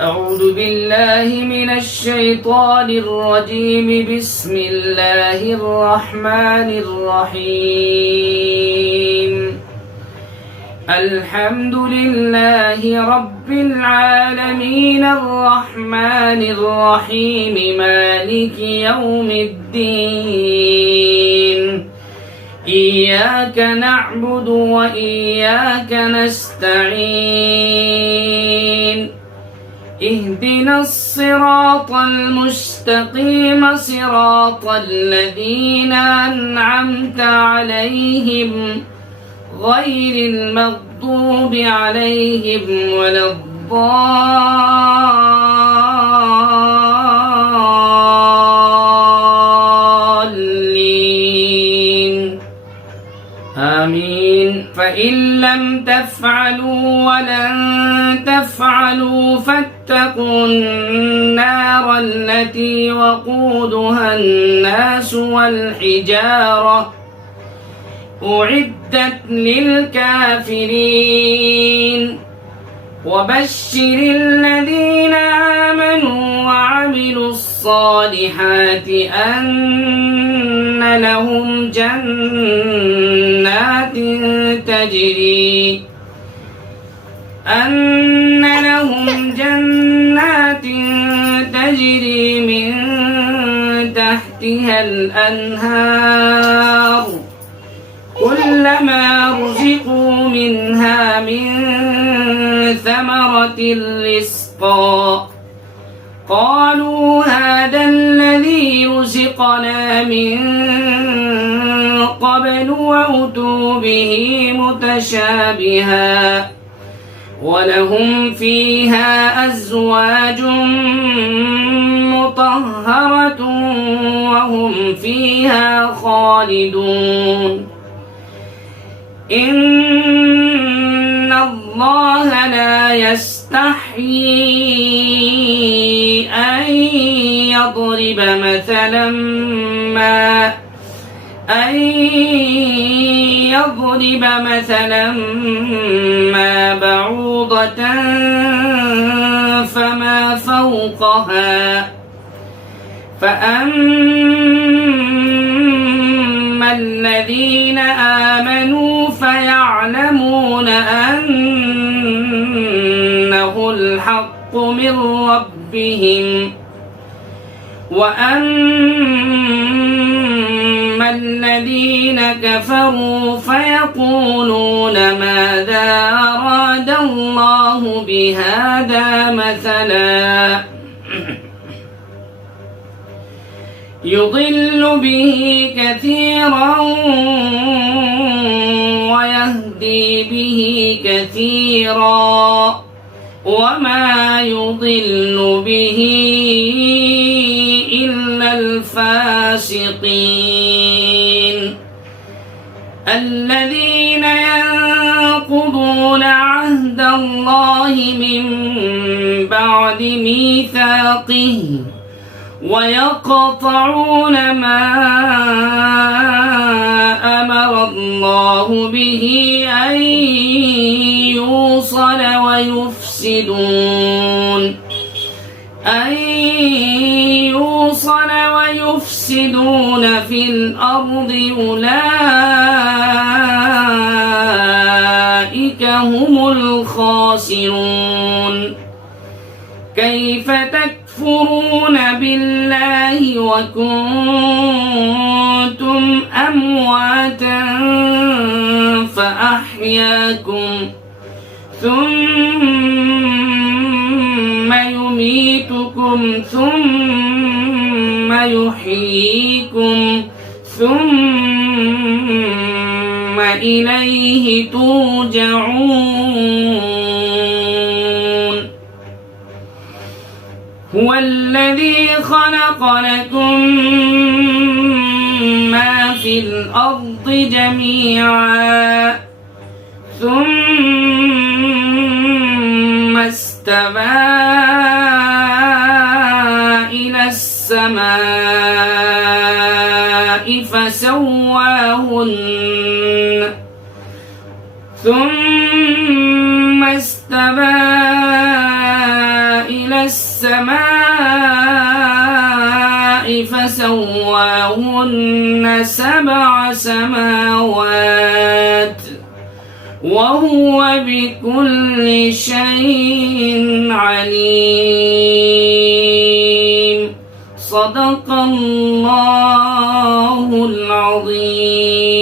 أعوذ بالله من الشيطان الرجيم. بسم الله الرحمن الرحيم. الحمد لله رب العالمين الرحمن الرحيم مالك يوم الدين. إياك نعبد وإياك نستعين. اهدنا الصراط المستقيم صراط الذين أنعمت عليهم غير المغضوب عليهم ولا الضالين آمين. فإن لم تفعلوا ولن تفعلوا فاتقوا النار التي وقودها الناس والحجارة أعدت للكافرين. وبشر الذين آمنوا وعملوا الصالحات أن لهم جنات تجري من تحتها الأنهار كلما رزقوا منها من ثمرة رزقا قالوا هذا الذي رزقنا من قبل وأتوا به متشابها ولهم فيها أزواج مطهرة وهم فيها خالدون. إن الله لا يستحيي أن يضرب مثلا ما بعوضة فما فوقها فأما الذين آمنوا فيعلمون أنه الحق من ربهم وأما الذين كفروا فيقولون ماذا أراد الله بهذا مثلا يضل به كثيرا ويهدي به كثيرا وما يضل به إلا الفاسقين. الذين ينقضون عهد الله من بعد ميثاقه ويقطعون ما أمر الله به أن يوصل ويفسدون في الأرض أولئك هم الخاسرون. كيف تكفرون بالله وكنتم أمواتا فأحياكم ثم يميتكم ثم يحييكم ثم إليه ترجعون. هو الذي خلق لكم ما في الأرض جميعا ثم استوى إلى السماء فسواهن ثم استوى إلى السماء فسواهن 7 سماوات وهو بكل شيء عليم. صدق الله العظيم.